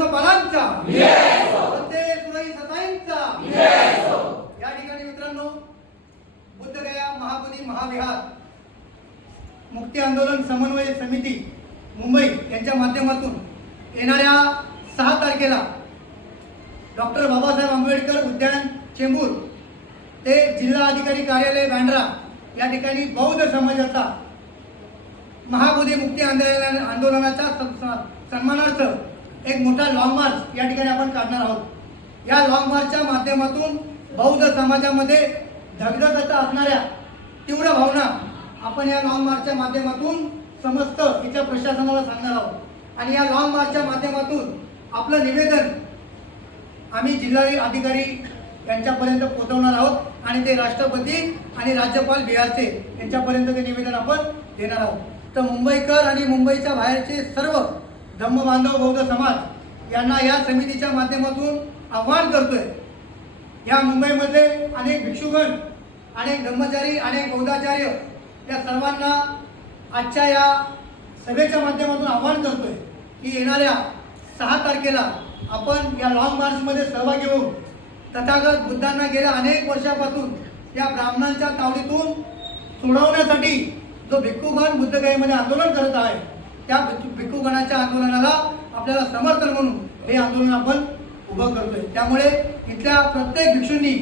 धम्मपालांचा वंदे सुरई सताईंचा. या ठिकाणी मित्रांनो बुद्धगया महाबोधी महाविहार मुक्ती आंदोलन समन्वय समिती मुंबई यांच्या माध्यमातून येणाऱ्या सहा तारखेला डॉक्टर बाबासाहेब आंबेडकर उद्यान चेंबूर ते जिल्हा अधिकारी कार्यालय बँड्रा या ठिकाणी बौद्ध समाजाचा महाबोधी मुक्ती आंदोलन आंदोलनाच्या सन्मानार्थ एक मोठा लॉंग मार्च या ठिकाणी आपण काढणार आहोत. या लॉंग मार्चच्या माध्यमातून बौद्ध समाजामध्ये धगधगत असणाऱ्या तीव्र भावना आपण या लॉंग मार्चच्या माध्यमातून समस्त इथल्या प्रशासनाला सांगणार आहोत. आणि या लॉंग मार्चच्या माध्यमातून आपलं निवेदन आम्ही जिल्हा अधिकारी यांच्यापर्यंत पोहोचवणार आहोत. आणि ते राष्ट्रपती आणि राज्यपाल बिहारचे यांच्यापर्यंत ते निवेदन आपण देणार आहोत. तर मुंबईकर आणि मुंबईच्या बाहेरचे सर्व धम्मबांधव बौद्ध समाज यांना या समितीच्या माध्यमातून आव्हान करतोय. या मुंबईमध्ये अनेक भिक्षुगण अनेक ब्रह्मचारी अनेक बौद्धाचार्य या सर्वांना आजच्या या सभेच्या माध्यमातून आव्हान करतोय की येणाऱ्या सहा तारखेला आपण या लॉंग मार्चमध्ये सहभागी होऊन तथागत बुद्धांना गेल्या अनेक वर्षापासून या ब्राह्मणांच्या तावडीतून सोडवण्यासाठी जो भिक्खुगण बुद्धगयेमध्ये आंदोलन करत आहे त्या भिक्खूगणाच्या आंदोलनाला आपल्याला समर्थन म्हणून हे आंदोलन आपण उभं करतोय. त्यामुळे इथल्या प्रत्येक भिक्षूंनी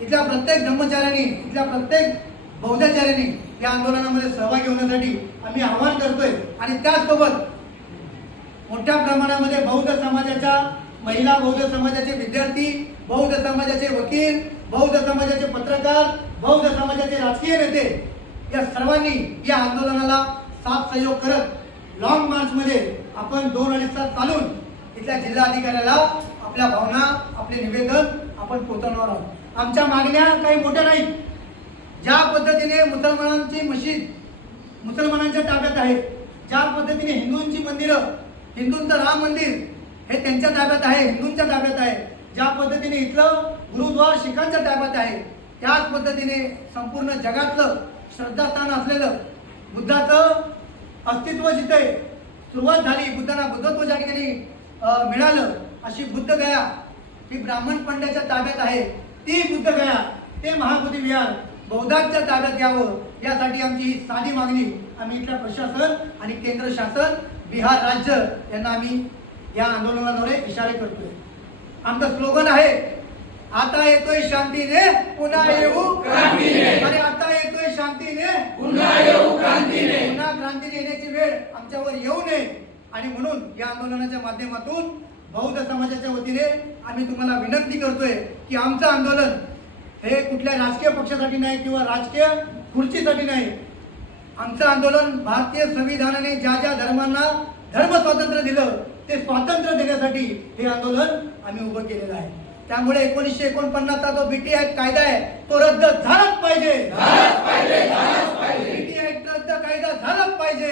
इथल्या प्रत्येक ब्रह्मचाऱ्यांनी इथल्या प्रत्येक बौद्धाचार्यांनी या आंदोलनामध्ये सहभागी होण्यासाठी आम्ही आवाहन करतोय. आणि त्याचसोबत मोठ्या प्रमाणामध्ये बौद्ध समाजाच्या महिला बौद्ध समाजाचे विद्यार्थी बौद्ध समाजाचे वकील बौद्ध समाजाचे पत्रकार बौद्ध समाजाचे राजकीय नेते या सर्वांनी या आंदोलनाला साथ सहयोग करत लॉंग मार्च मध्ये आपण दोन अडीच तास चालून इथल्या जिल्हाधिकाऱ्याला आपल्या भावना आपले निवेदन आपण पोहोचवणार आहोत. आमच्या मागण्या काही मोठ्या नाहीत. ज्या पद्धतीने मुसलमानांची मशीद मुसलमानांच्या ताब्यात आहे ज्या पद्धतीने हिंदूंची मंदिरं हिंदूंचं राम मंदिर हे त्यांच्या ताब्यात आहे हिंदूंच्या ताब्यात आहे ज्या पद्धतीने इथलं गुरुद्वार शिखांच्या ताब्यात आहे त्याच पद्धतीने संपूर्ण जगातलं श्रद्धास्थान असलेलं बुद्धाचं अस्तित्व जिथे सुरुवात झाली बुद्धांना बुद्धत्व ज्या ठिकाणी मिळालं. अशी बुद्धगया ही ब्राह्मण पंड्याच्या ताब्यात आहे. ती बुद्ध गया ते महाबोधी विहार बौद्धांच्या ताब्यात यावं यासाठी आमची ही साधी मागणी आम्ही इथल्या प्रशासन आणि केंद्र शासन बिहार राज्य यांना आम्ही या आंदोलनाद्वारे इशारे करतोय. आमचं स्लोगन आहे आता येतोय शांतीने पुन्हा येऊ क्रांतीने. अरे आता येतोय शांतीने पुन्हा येऊ क्रांतीने पुन्हा क्रांतीने. आमच्यावर येऊ नये. आणि म्हणून या आंदोलनाच्या माध्यमातून बौद्ध समाजाच्या वतीने आम्ही तुम्हाला विनंती करतोय की आमचं आंदोलन हे कुठल्या राजकीय पक्षासाठी नाही किंवा राजकीय खुर्चीसाठी नाही. आमचं आंदोलन भारतीय संविधानाने ज्या ज्या धर्मांना धर्म स्वातंत्र्य दिलं ते स्वातंत्र्य देण्यासाठी हे आंदोलन आम्ही उभं केलेलं आहे. त्यामुळे एकोणीसशे एकोणपन्नासचा जो बीटी ऍक्ट कायदा आहे तो रद्द झालाच पाहिजे. बीटी ऍक्ट रद्द कायदा झालाच पाहिजे.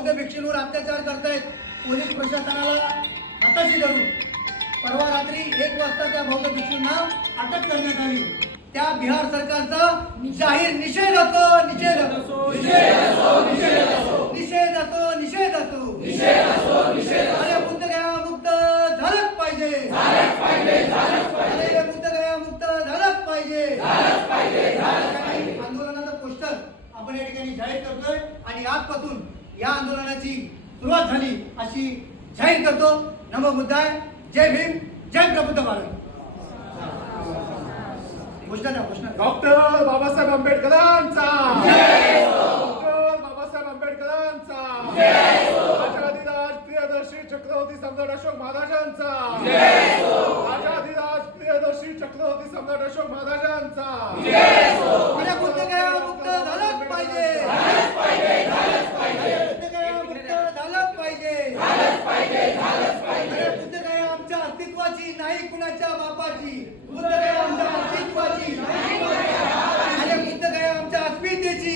बौद्ध भिक्षूंवर अत्याचार करतायत. पोलीस प्रशासनाला हाताशी धरून परवा रात्री एक वाजता त्या बौद्ध भिक्षूंना अटक करण्यात आली. त्या बिहार सरकारचा जाहीर निषेध असो निषेध असो. निषेध असो निषेध असो. अरे बुद्ध झालंच पाहिजे. अरे मुक्त झालंच पाहिजे. आंदोलनाचं पोस्टर आपण या ठिकाणी जाहीर करतोय आणि आजपासून या आंदोलनाची सुरुवात झाली अशी जाहीर करतो. नमो बुद्धाय. जय भीम. जय प्रबुद्ध भारत. घोषणा द्या घोषणा डॉक्टर बाबासाहेब आंबेडकरांचा. डॉक्टर बाबासाहेब आंबेडकरांचा. राजाधिराज प्रियदर्शी चक्रवर्ती सम्राट अशोक महाराजांचा. राजाधिराज प्रियदर्शी चक्रवर्ती सम्राट अशोक महाराजांचा अरे बुद्धगया मुक्त झालंच पाहिजे अरे बुद्धगया मुक्त झालंच पाहिजे अरे बुद्धगया आमच्या बापाची नाही कुणाच्या बापाची बुद्धगया आमच्या अस्तित्वाची. अरे आमच्या अस्मितेची.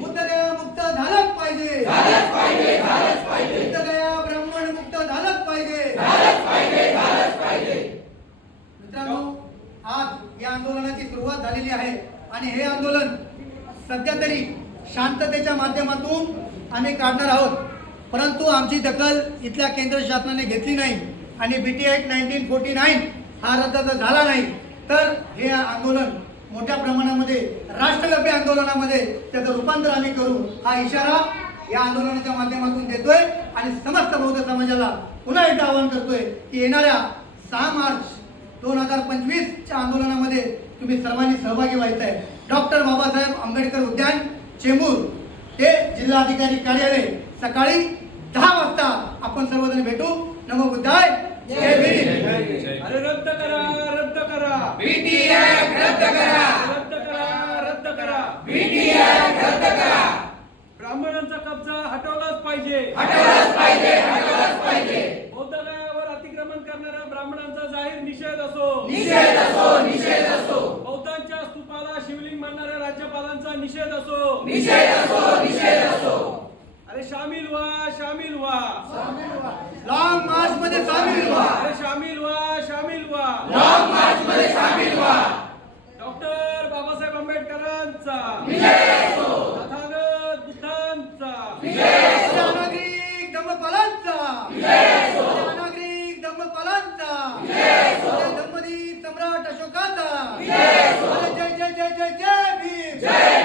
बुद्धगया मुक्त झालंच पाहिजे. बुद्धगया ब्राह्मण मुक्त झालंच पाहिजे. मित्रांनो आज या आंदोलनाची सुरुवात झालेली आहे. आणि हे आंदोलन सध्या तरी शांततेच्या माध्यमातून आम्ही काढणार आहोत. परंतु आमची दखल इथल्या केंद्र शासनाने घेतली नाही. आणि B T act nineteen forty nine हा रद्द जर झाला नाही. तर हे आंदोलन मोठ्या प्रमाणामध्ये राष्ट्रव्यापी आंदोलनामध्ये त्याचं रूपांतर आम्ही करू हा इशारा या आंदोलनाच्या माध्यमातून देतोय आणि समस्त बौद्ध समाजाला पुन्हा एकदा आवाहन करतोय की येणाऱ्या सहा मार्च दोन हजार पंचवीसच्या आंदोलनामध्ये तुम्ही सर्वांनी सहभागी व्हायचं आहे डॉक्टर बाबासाहेब आंबेडकर उद्यान चेंबूर ते जिल्हाधिकारी कार्यालय सकाळी दहा वाजता आपण सर्वजण भेटू. नमो बुद्धाय जय भीम अरे रद्द करा रद्द करा बीटी ऍक्ट रद्द करा रद्द करा रद्द करा बीटी ऍक्ट रद्द करा ब्राह्मणांचा कब्जा हटवलाच बौद्धगयावर अतिक्रमण करणाऱ्या ब्राह्मणांचा जाहीर निषेध असो. निषेध असो निषेध असो. बौद्धांच्या स्तूपाला शिवलिंग मानणाऱ्या राज्यपालांचा निषेध असो. निषेध असो निषेध असो. अरे शामिल व्हा शामिल व्हा. लॉंग मार्च मध्ये सामील व्हा. नागरिक धम्मपालांचा धम्मदीप सम्राट अशोकाचा. जय जय जय जय जय भीम.